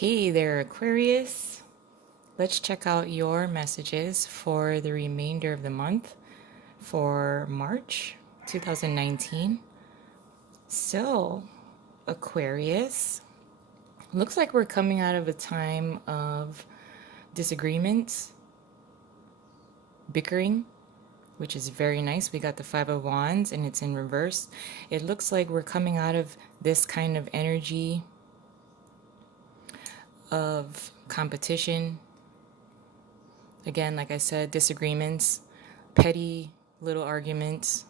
Hey there, Aquarius. Let's check out your messages for the remainder of the month for March 2019. So, Aquarius, looks like we're coming out of a time of disagreements, bickering, which is very nice. We got the Five of Wands and it's in reverse. It looks like we're coming out of this kind of energy of competition. Again, like I said, disagreements, petty little arguments,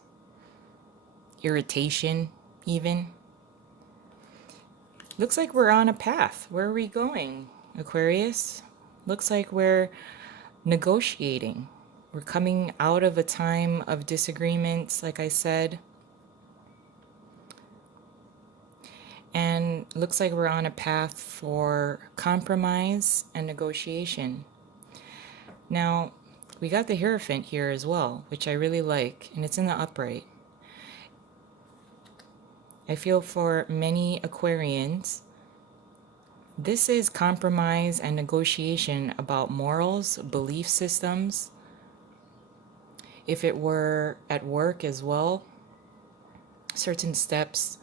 irritation, even. Looks like we're on a path. Where are we going, Aquarius? Looks like we're negotiating. We're coming out of a time of disagreements, like I said. And looks like we're on a path for compromise and negotiation. Now, we got the Hierophant here as well, which I really like, and it's in the upright. I feel for many Aquarians, this is compromise and negotiation about morals, belief systems. If it were at work as well, certain steps,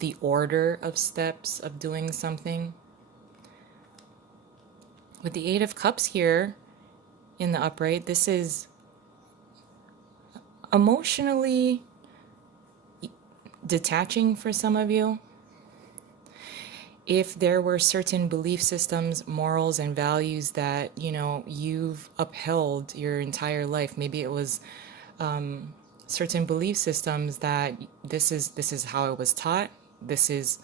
the order of steps of doing something. With the Eight of Cups here in the upright, this is emotionally detaching for some of you. If there were certain belief systems, morals, and values that, you've upheld your entire life, maybe it was certain belief systems that this is how I was taught, this is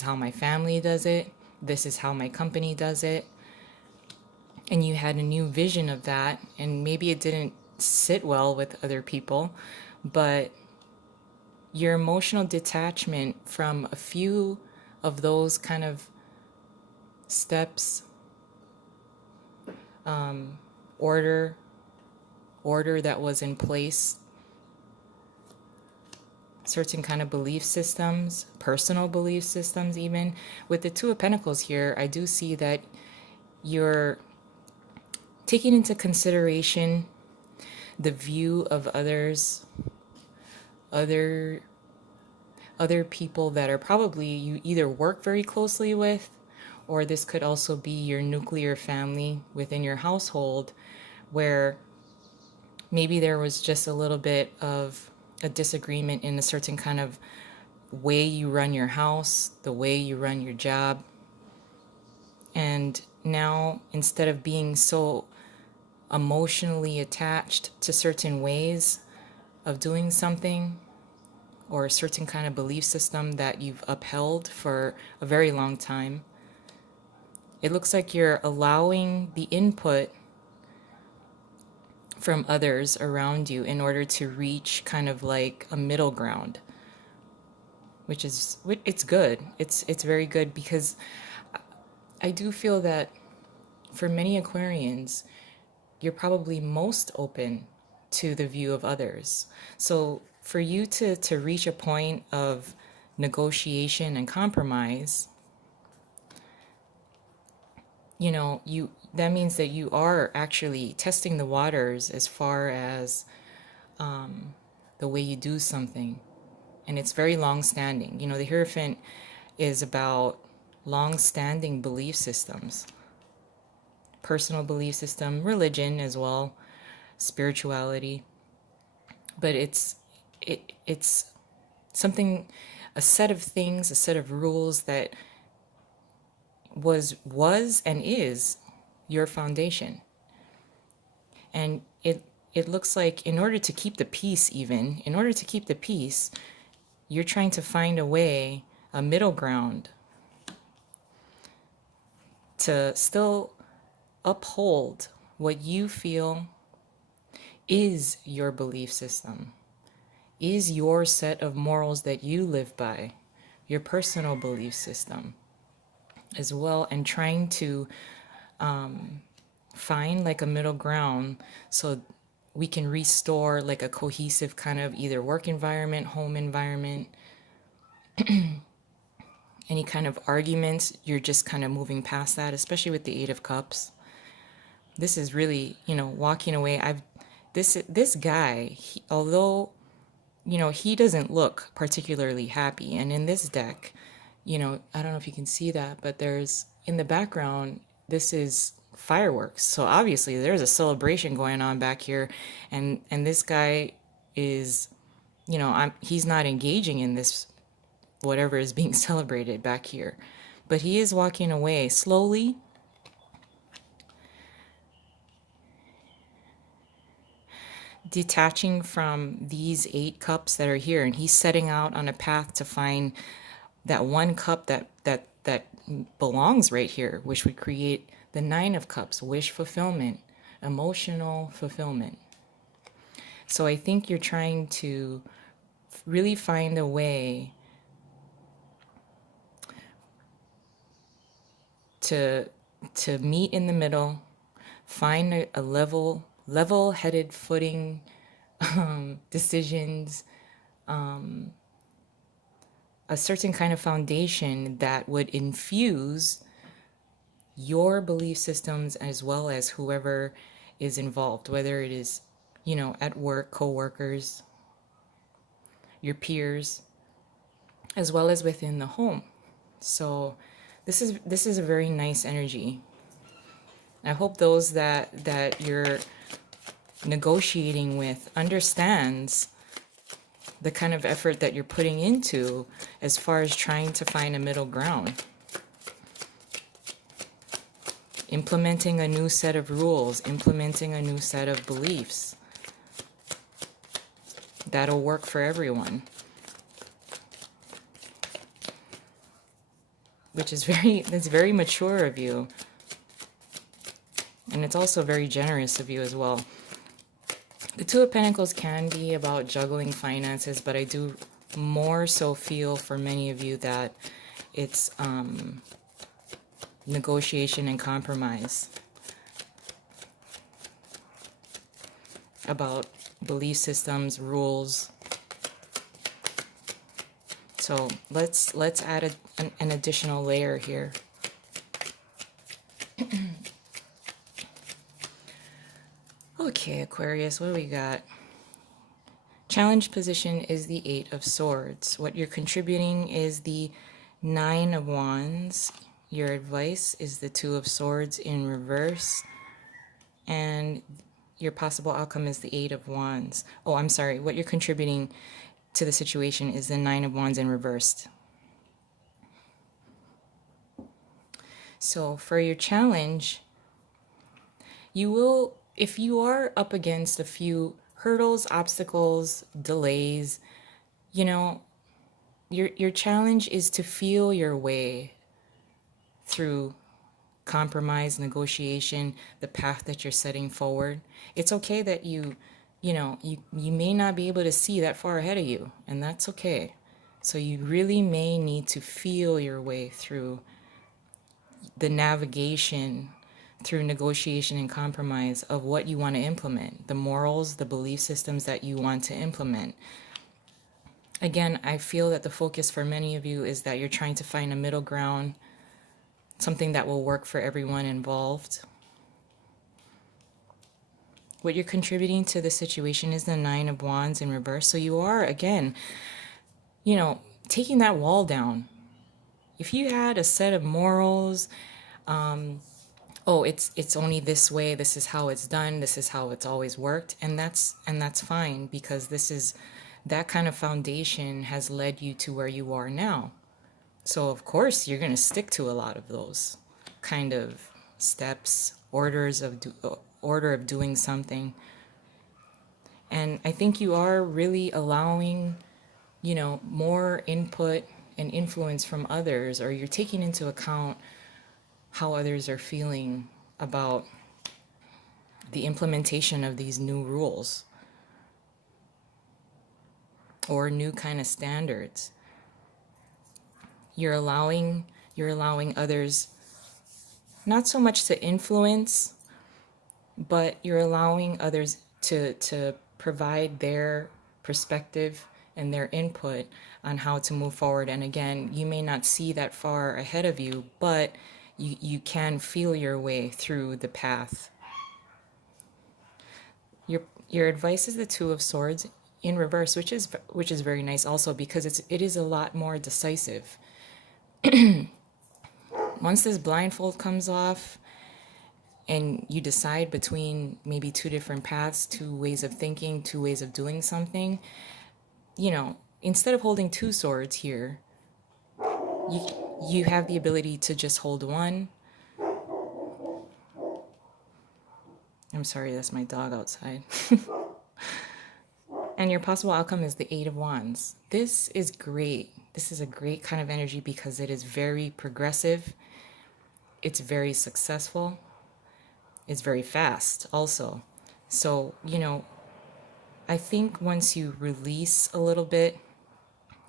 how my family does it, this is how my company does it, and you had a new vision of that, and maybe it didn't sit well with other people, but your emotional detachment from a few of those kind of steps, order that was in place, certain kind of belief systems, personal belief systems even. With the Two of Pentacles here, I do see that you're taking into consideration the view of others, other people that are probably you either work very closely with, or this could also be your nuclear family within your household, where maybe there was just a little bit of a disagreement in a certain kind of way you run your house, the way you run your job. And now, instead of being so emotionally attached to certain ways of doing something, or a certain kind of belief system that you've upheld for a very long time, it looks like you're allowing the input from others around you in order to reach kind of like a middle ground, which is, it's good. It's very good, because I do feel that for many Aquarians, you're probably most open to the view of others. So for you to reach a point of negotiation and compromise, that means that you are actually testing the waters as far as the way you do something. And it's very long standing. The Hierophant is about long standing belief systems, personal belief system, religion as well, spirituality. But it's something, a set of things, a set of rules that was and is your foundation. And it looks like in order to keep the peace, you're trying to find a way, a middle ground, to still uphold what you feel is your belief system, is your set of morals that you live by, your personal belief system as well, and trying to find like a middle ground so we can restore like a cohesive kind of either work environment, home environment. any kind of arguments, you're just kind of moving past that, especially with the Eight of Cups. This is really, walking away. This guy, although, he doesn't look particularly happy. And in this deck, I don't know if you can see that, but there's in the background, this is fireworks. So obviously there's a celebration going on back here, and this guy is, he's not engaging in this whatever is being celebrated back here. But he is walking away slowly, detaching from these 8 cups that are here, and he's setting out on a path to find that one cup that belongs right here, which would create the 9 of Cups, wish fulfillment, emotional fulfillment. So I think you're trying to really find a way to meet in the middle, find a level-headed footing, decisions, a certain kind of foundation that would infuse your belief systems as well as whoever is involved, whether it is, at work, co-workers, your peers, as well as within the home. So this is a very nice energy. I hope those that you're negotiating with understands the kind of effort that you're putting into as far as trying to find a middle ground. Implementing a new set of rules, implementing a new set of beliefs that'll work for everyone. Which is that's very mature of you. And it's also very generous of you as well. The Two of Pentacles can be about juggling finances, but I do more so feel for many of you that it's negotiation and compromise about belief systems, rules. So let's add an additional layer here. Okay, Aquarius, what do we got? Challenge position is the 8 of Swords. What you're contributing is the 9 of Wands. Your advice is the 2 of Swords in reverse. And your possible outcome is the 8 of Wands. Oh, I'm sorry. What you're contributing to the situation is the 9 of Wands in reversed. So for your challenge, you will, if you are up against a few hurdles, obstacles, delays, your challenge is to feel your way through compromise, negotiation, the path that you're setting forward. It's okay that you may not be able to see that far ahead of you, and that's okay. So you really may need to feel your way through the navigation, through negotiation and compromise of what you want to implement, the morals, the belief systems that you want to implement. Again, I feel that the focus for many of you is that you're trying to find a middle ground, something that will work for everyone involved. What you're contributing to the situation is the 9 of Wands in reverse. So you are, again, taking that wall down. If you had a set of morals, it's only this way, this is how it's done, this is how it's always worked, and that's fine, because that kind of foundation has led you to where you are now. So of course you're going to stick to a lot of those kind of steps, order of doing something. And I think you are really allowing, more input and influence from others, or you're taking into account how others are feeling about the implementation of these new rules or new kind of standards. You're allowing others not so much to influence, but you're allowing others to provide their perspective and their input on how to move forward. And again, you may not see that far ahead of you, but you can feel your way through the path. Your advice is the Two of Swords in reverse, which is very nice also, because it is a lot more decisive. Once this blindfold comes off and you decide between maybe two different paths, two ways of thinking, two ways of doing something, instead of holding two swords here, you have the ability to just hold one. I'm sorry, that's my dog outside. And your possible outcome is the Eight of Wands. This is great. This is a great kind of energy because it is very progressive. It's very successful. It's very fast also. So, I think once you release a little bit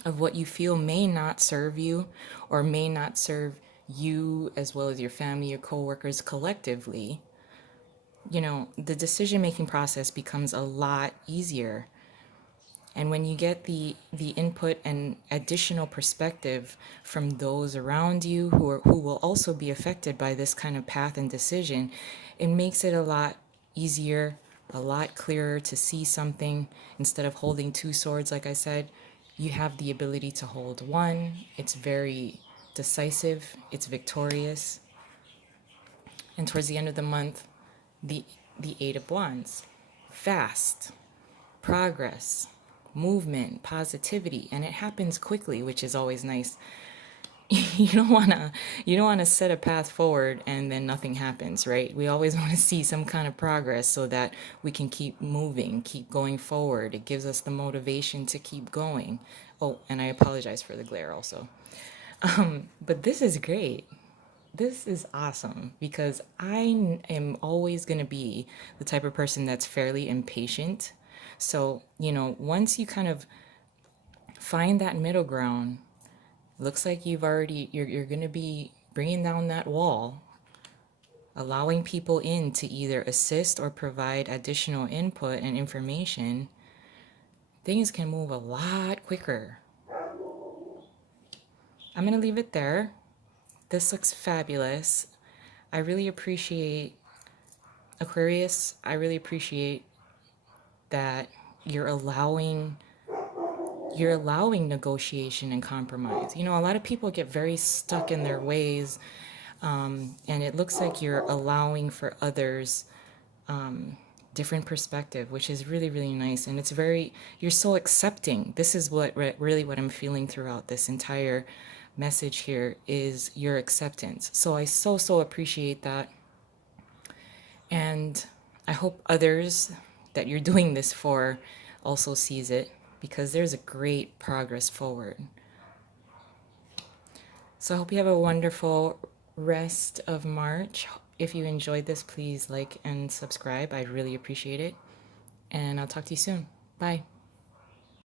of what you feel may not serve you or may not serve you as well as your family, your coworkers collectively, the decision-making process becomes a lot easier. And when you get the input and additional perspective from those around you who will also be affected by this kind of path and decision, it makes it a lot easier, a lot clearer to see something. Instead of holding two swords, like I said, you have the ability to hold one. It's very decisive, it's victorious. And towards the end of the month, the Eight of Wands. Fast, progress, movement, positivity, and it happens quickly, which is always nice. You don't want to set a path forward and then nothing happens, right? We always want to see some kind of progress so that we can keep moving, keep going forward. It gives us the motivation to keep going. Oh, and I apologize for the glare also. But this is great. This is awesome because I am always going to be the type of person that's fairly impatient. So, once you kind of find that middle ground, looks like you're going to be bringing down that wall, allowing people in to either assist or provide additional input and information. Things can move a lot quicker. I'm going to leave it there. This looks fabulous. I really appreciate Aquarius. I really appreciate that you're allowing negotiation and compromise. A lot of people get very stuck in their ways, and it looks like you're allowing for others different perspective, which is really, really nice. And you're so accepting. This is really what I'm feeling throughout this entire message here is your acceptance. So I so appreciate that. And I hope others that you're doing this for also sees it, because there's a great progress forward. So I hope you have a wonderful rest of March. If you enjoyed this, please like and subscribe. I'd really appreciate it. And I'll talk to you soon. Bye.